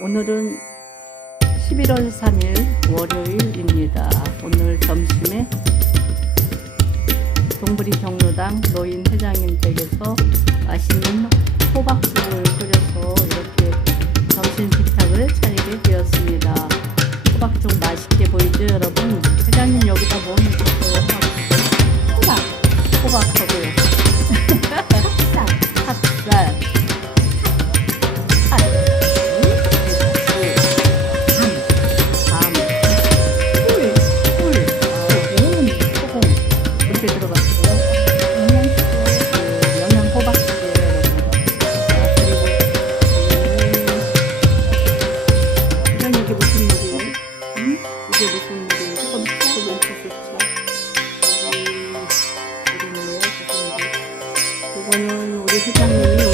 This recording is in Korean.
오늘은 11월 3일 월요일입니다. 오늘 점심에 동부리 경로당 노인 회장님 댁에서 맛있는 호박죽을 끓여서 이렇게 점심 식탁을 차리게 되었습니다. 호박죽 맛있게 보이죠 여러분? 이거는 우리 회장님이